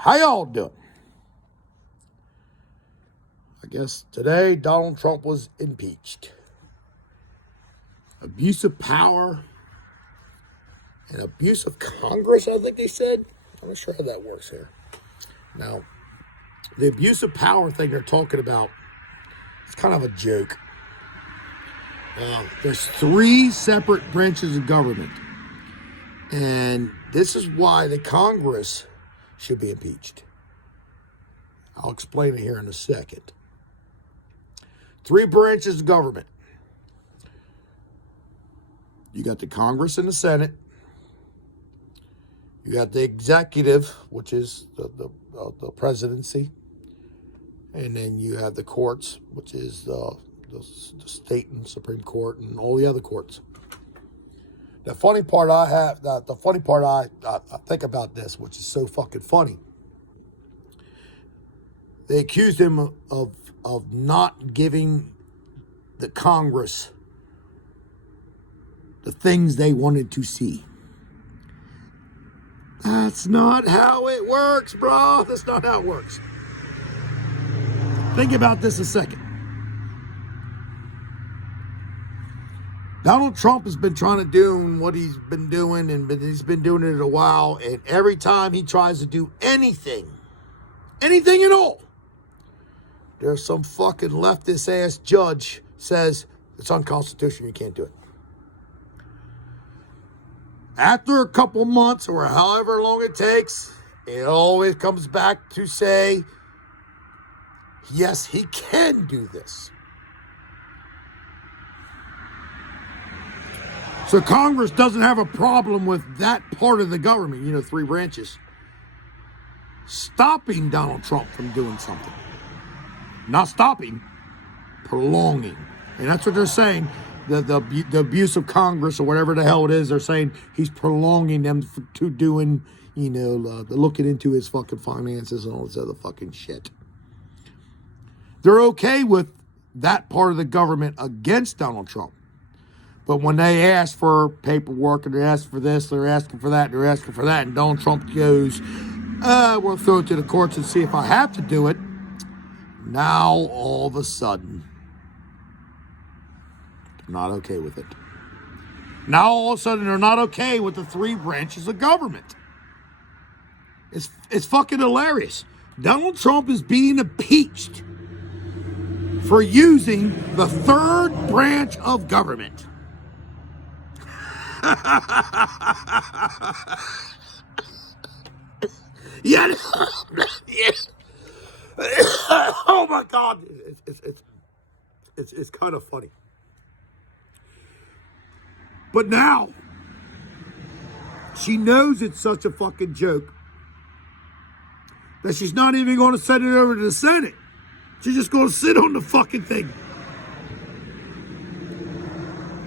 How y'all doing? I guess today Donald Trump was impeached. Abuse of power and abuse of Congress, I think they said. I'm not sure how that works here. Now, the abuse of power thing they're talking about, it's kind of a joke. There's three separate branches of government. And this is why the Congress should be impeached. I'll explain it here in a second. Three branches of government. You got the Congress and the Senate. You got the executive, which is the presidency. And then you have the courts, which is the state and Supreme Court and all the other courts. The funny part I think about this, which is so fucking funny. They accused him of not giving the Congress the things they wanted to see. That's not how it works, bro. That's not how it works. Think about this a second. Donald Trump has been trying to do what he's been doing, and he's been doing it a while, and every time he tries to do anything at all, there's some fucking leftist-ass judge says it's unconstitutional, you can't do it. After a couple months or however long it takes, it always comes back to say, yes, he can do this. So Congress doesn't have a problem with that part of the government, three branches, stopping Donald Trump from doing something. Not stopping, prolonging. And that's what they're saying. The abuse of Congress or whatever the hell it is, they're saying he's prolonging them to doing, looking into his fucking finances and all this other fucking shit. They're okay with that part of the government against Donald Trump. But when they ask for paperwork and they ask for this, they're asking for that, they're asking for that, and Donald Trump goes, we'll throw it to the courts and see if I have to do it. Now, all of a sudden, they're not okay with it. Now, all of a sudden, they're not okay with the three branches of government. It's fucking hilarious. Donald Trump is being impeached for using the third branch of government. Yeah. Oh my God, it's kind of funny. But now she knows it's such a fucking joke that she's not even going to send it over to the Senate. She's just going to sit on the fucking thing.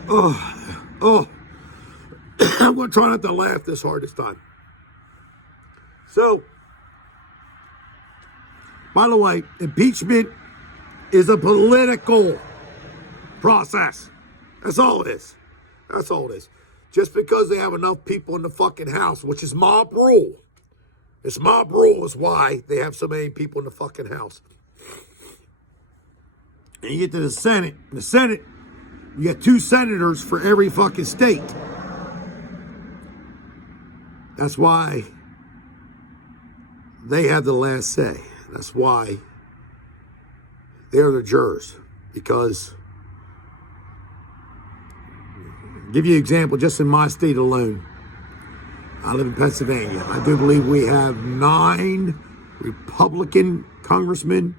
Oh. I'm going to try not to laugh this hard this time. So, by the way, impeachment is a political process. That's all it is. That's all it is. Just because they have enough people in the fucking House, which is mob rule. It's mob rule is why they have so many people in the fucking House. And you get to the Senate. In the Senate, you get 2 senators for every fucking state. That's why they have the last say. That's why they're the jurors. Because, I'll give you an example, just in my state alone. I live in Pennsylvania. I do believe we have 9 Republican congressmen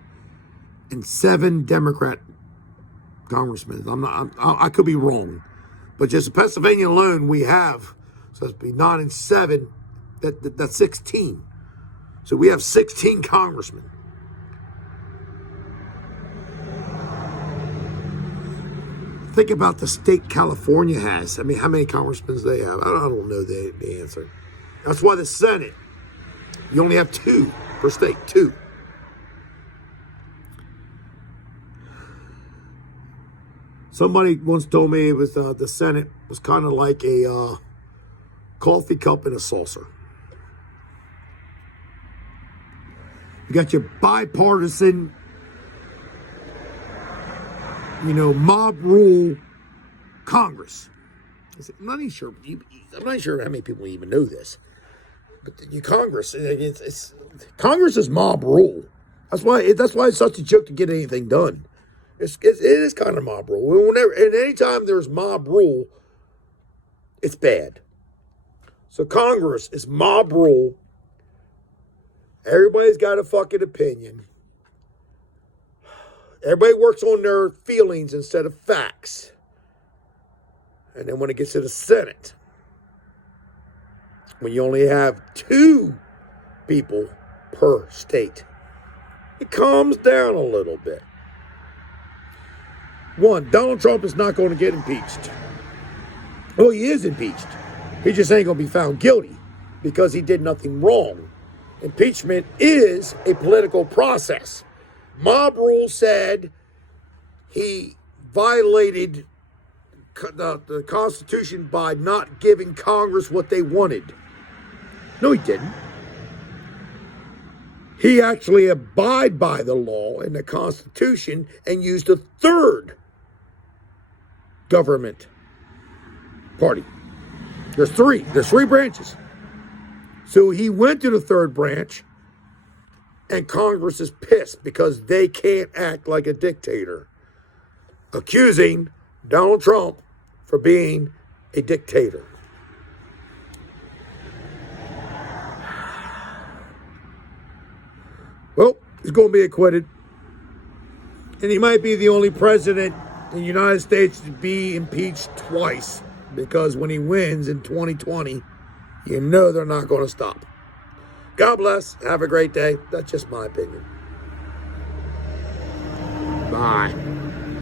and 7 Democrat congressmen. I could be wrong. But just in Pennsylvania alone, we have, so it'd be 9 and 7, that's 16. So we have 16 congressmen. Think about the state California has. I mean, how many congressmen they have? I don't know the answer. That's why the Senate, you only have 2 per state, 2. Somebody once told me it was the Senate was kind of like a coffee cup and a saucer. You got your bipartisan, mob rule Congress. I'm not even sure. I'm not sure how many people even know this, but Congress, Congress is mob rule. That's why it's such a joke to get anything done. It is kind of mob rule. And anytime there's mob rule, it's bad. So Congress is mob rule. Everybody's got a fucking opinion. Everybody works on their feelings instead of facts. And then when it gets to the Senate, when you only have 2 people per state, it calms down a little bit. 1, Donald Trump is not going to get impeached. Well, he is impeached. He just ain't going to be found guilty because he did nothing wrong. Impeachment is a political process. Mob rule said he violated the Constitution by not giving Congress what they wanted. No, he didn't. He actually abided by the law and the Constitution and used a 3rd government party. There's 3 branches. So he went to the 3rd branch, and Congress is pissed because they can't act like a dictator, accusing Donald Trump for being a dictator. Well, he's going to be acquitted. And he might be the only president in the United States to be impeached twice, because when he wins in 2020, they're not going to stop. God bless. Have a great day. That's just my opinion. Bye.